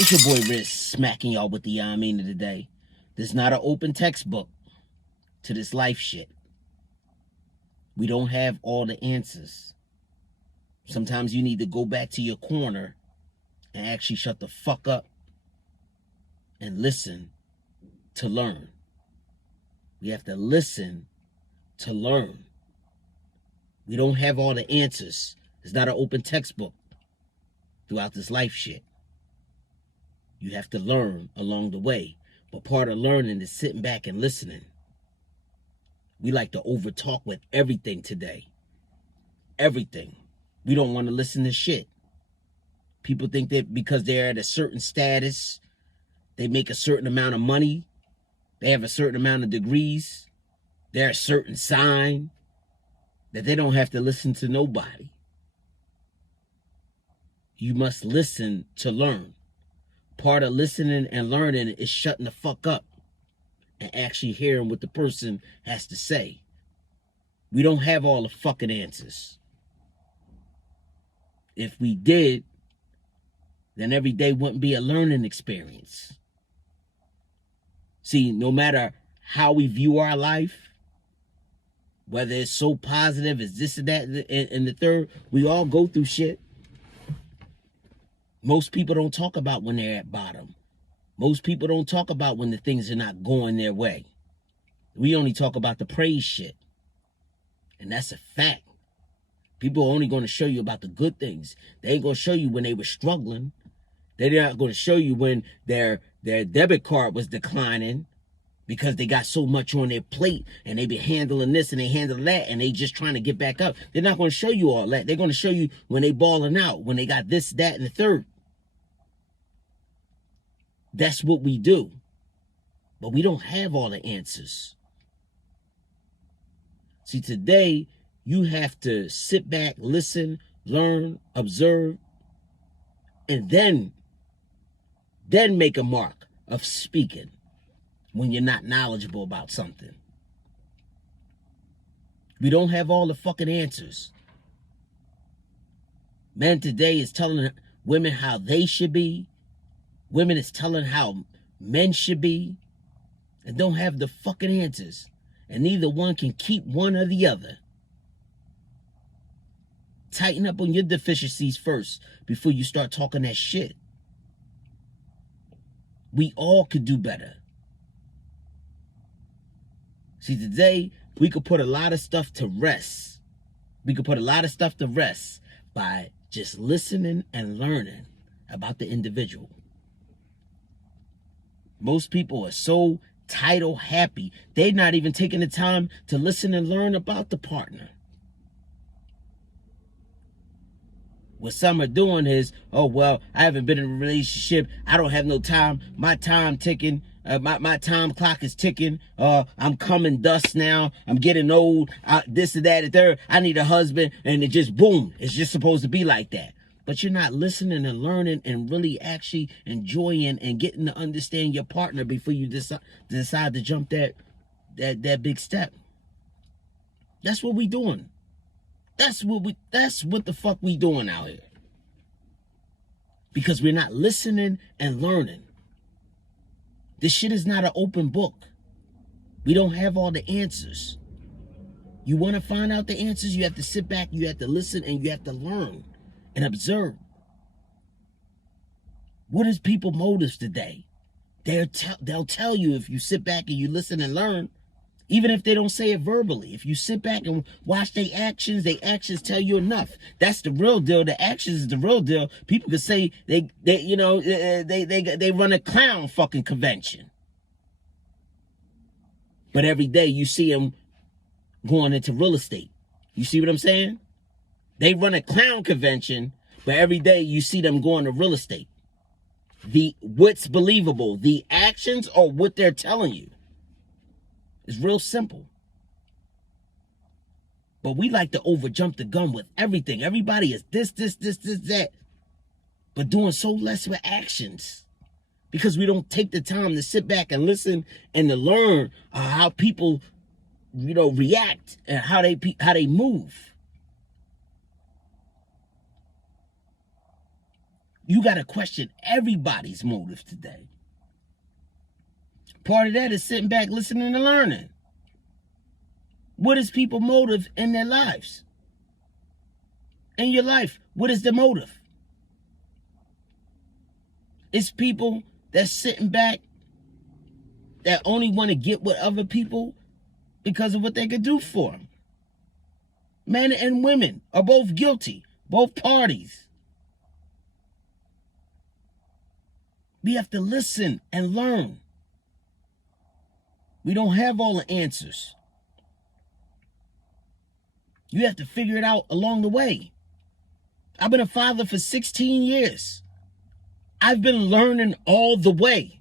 It's your boy Rizz smacking y'all with the Yah-Mean of the day. There's not an open textbook to this life shit. We don't have all the answers. Sometimes you need to go back to your corner and actually shut the fuck up and listen to learn. We have to listen to learn. We don't have all the answers. There's not an open textbook throughout this life shit. You have to learn along the way. But part of learning is sitting back and listening. We like to overtalk with everything today. Everything. We don't want to listen to shit. People think that because they're at a certain status, they make a certain amount of money, they have a certain amount of degrees, they're a certain sign, that they don't have to listen to nobody. You must listen to learn. Part of listening and learning is shutting the fuck up and actually hearing what the person has to say. We don't have all the fucking answers. If we did, then every day wouldn't be a learning experience. See, no matter how we view our life, whether it's so positive as this and that and the third, we all go through shit. Most people don't talk about when they're at bottom. Most people don't talk about when the things are not going their way. We only talk about the praise shit. And that's a fact. People are only going to show you about the good things. They ain't going to show you when they were struggling. They're not going to show you when their debit card was declining because they got so much on their plate and they be handling this and they handling that and they just trying to get back up. They're not going to show you all that. They're going to show you when they balling out, when they got this, that, and the third. That's what we do. But we don't have all the answers. See, today, you have to sit back, listen, learn, observe, and then make a mark of speaking when you're not knowledgeable about something. We don't have all the fucking answers. Men today is telling women how they should be. Women is telling how men should be. And don't have the fucking answers. And neither one can keep one or the other. Tighten up on your deficiencies first before you start talking that shit. We all could do better. See, today, we could put a lot of stuff to rest. We could put a lot of stuff to rest by just listening and learning about the individual. Most people are so title happy, they're not even taking the time to listen and learn about the partner. What some are doing is, oh, well, I haven't been in a relationship. I don't have no time. My time ticking. My time clock is ticking. I'm coming dust now. I'm getting old. This and that and third. I need a husband. And it just, boom. It's just supposed to be like that. But you're not listening and learning and really actually enjoying and getting to understand your partner before you decide to jump that big step. That's what we doing. That's what the fuck we doing out here. Because we're not listening and learning. This shit is not an open book. We don't have all the answers. You want to find out the answers, you have to sit back, you have to listen, and you have to learn and observe. What is people's motives today? They'll tell you if you sit back and you listen and learn. Even if they don't say it verbally, if you sit back and watch their actions tell you enough. That's the real deal. The actions is the real deal. People could say they run a clown fucking convention, but every day you see them going into real estate. You see what I'm saying? They run a clown convention, but every day you see them going to real estate. What's believable, the actions or what they're telling you? It's real simple. But we like to overjump the gun with everything. Everybody is this, that. But doing so less with actions. Because we don't take the time to sit back and listen and to learn how people, react and how they move. You got to question everybody's motive today. Part of that is sitting back, listening and learning. What is people's motive in their lives? In your life, what is the motive? It's people that's sitting back that only want to get with other people because of what they could do for them. Men and women are both guilty, both parties. We have to listen and learn. We don't have all the answers. You have to figure it out along the way. I've been a father for 16 years. I've been learning all the way.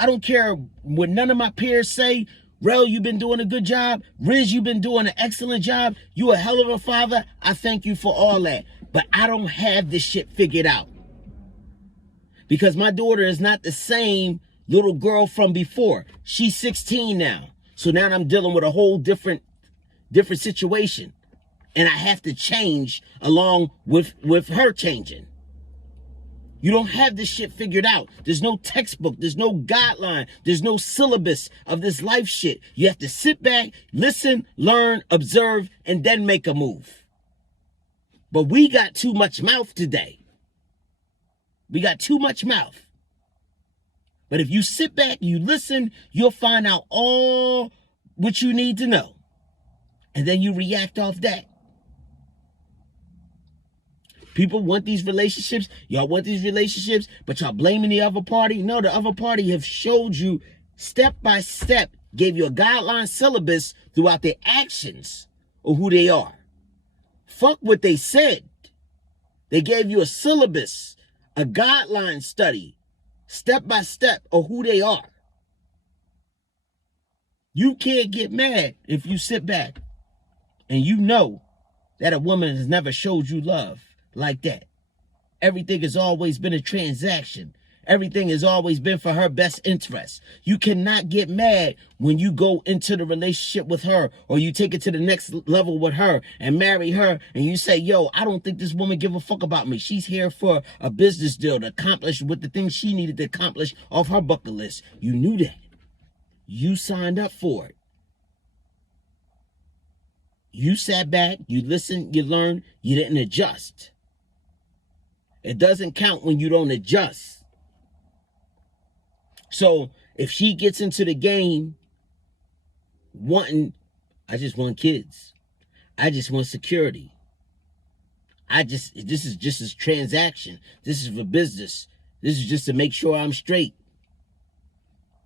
I don't care what none of my peers say. Rel, you've been doing a good job. Rizz, you've been doing an excellent job. You a hell of a father. I thank you for all that. But I don't have this shit figured out. Because my daughter is not the same little girl from before. She's 16 now. So now I'm dealing with a whole different situation. And I have to change along with her changing. You don't have this shit figured out. There's no textbook. There's no guideline. There's no syllabus of this life shit. You have to sit back, listen, learn, observe, and then make a move. But we got too much mouth today. We got too much mouth. But if you sit back, you listen, you'll find out all what you need to know. And then you react off that. People want these relationships. Y'all want these relationships, but y'all blaming the other party. No, the other party have showed you step by step, gave you a guideline syllabus throughout their actions of who they are. Fuck what they said. They gave you a syllabus, a guideline study, step by step of who they are. You can't get mad if you sit back and you know that a woman has never showed you love like that. Everything has always been a transaction. Everything has always been for her best interest. You cannot get mad when you go into the relationship with her or you take it to the next level with her and marry her and you say, yo, I don't think this woman give a fuck about me. She's here for a business deal to accomplish what the things she needed to accomplish off her bucket list. You knew that. You signed up for it. You sat back, you listened, you learned, you didn't adjust. It doesn't count when you don't adjust. So if she gets into the game wanting, I just want kids. I just want security. This is just a transaction. This is for business. This is just to make sure I'm straight.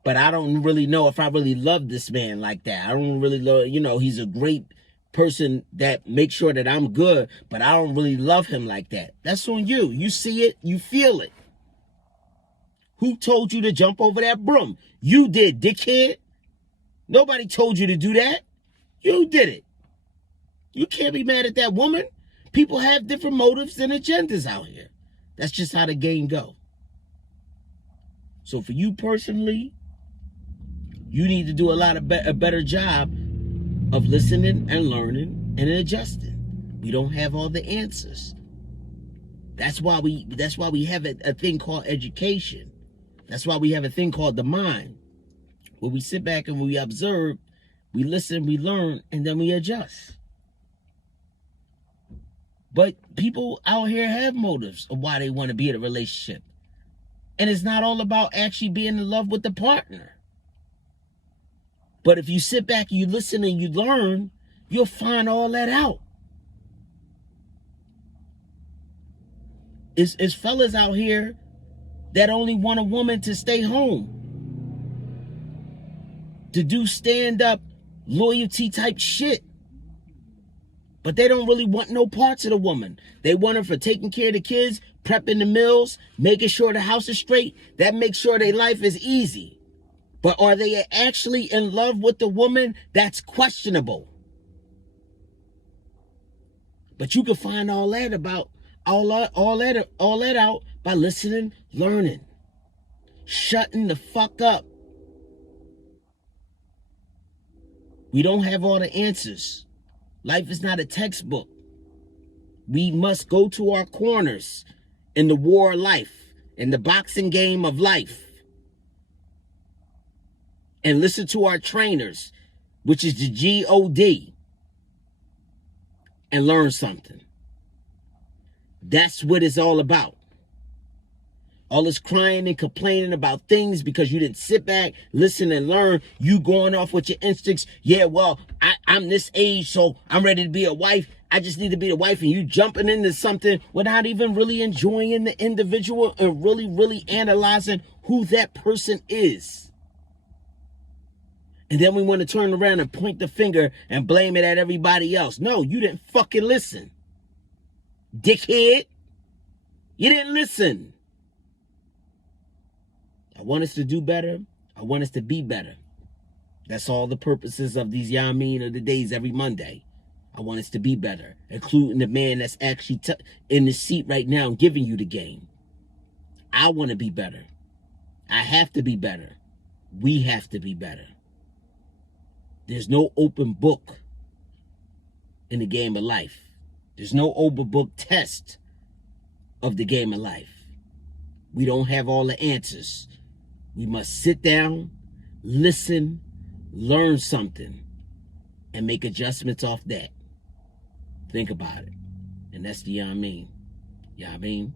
But I don't really know if I really love this man like that. I don't really love, he's a great person that makes sure that I'm good, but I don't really love him like that. That's on you. You see it, you feel it. Who told you to jump over that broom? You did, dickhead. Nobody told you to do that. You did it. You can't be mad at that woman. People have different motives and agendas out here. That's just how the game go. So for you personally, you need to do a better job of listening and learning and adjusting. We don't have all the answers. That's why we have a thing called education. That's why we have a thing called the mind, where we sit back and we observe, we listen, we learn, and then we adjust. But people out here have motives of why they want to be in a relationship. And it's not all about actually being in love with the partner. But if you sit back, you listen, and you learn, you'll find all that out. It's fellas out here that only want a woman to stay home, to do stand-up loyalty type shit. But they don't really want no parts of the woman. They want her for taking care of the kids, prepping the meals, making sure the house is straight. That makes sure their life is easy. But are they actually in love with the woman? That's questionable. But you can find all that out by listening, learning, shutting the fuck up. We don't have all the answers. Life is not a textbook. We must go to our corners in the war of life, in the boxing game of life. And listen to our trainers, which is the G-O-D, and learn something. That's what it's all about. All this crying and complaining about things because you didn't sit back, listen, and learn. You going off with your instincts. Yeah, well, I'm this age, so I'm ready to be a wife. I just need to be a wife. And you jumping into something without even really enjoying the individual and really analyzing who that person is. And then we want to turn around and point the finger and blame it at everybody else. No, you didn't fucking listen. Dickhead. You didn't listen. I want us to do better. I want us to be better. That's all the purposes of these Yah-Mean of the days every Monday. I want us to be better, including the man that's actually in the seat right now giving you the game. I want to be better. I have to be better. We have to be better. There's no open book in the game of life. There's no open book test of the game of life. We don't have all the answers. We must sit down, listen, learn something, and make adjustments off that. Think about it. And that's the Yah-Mean. Yah-Mean.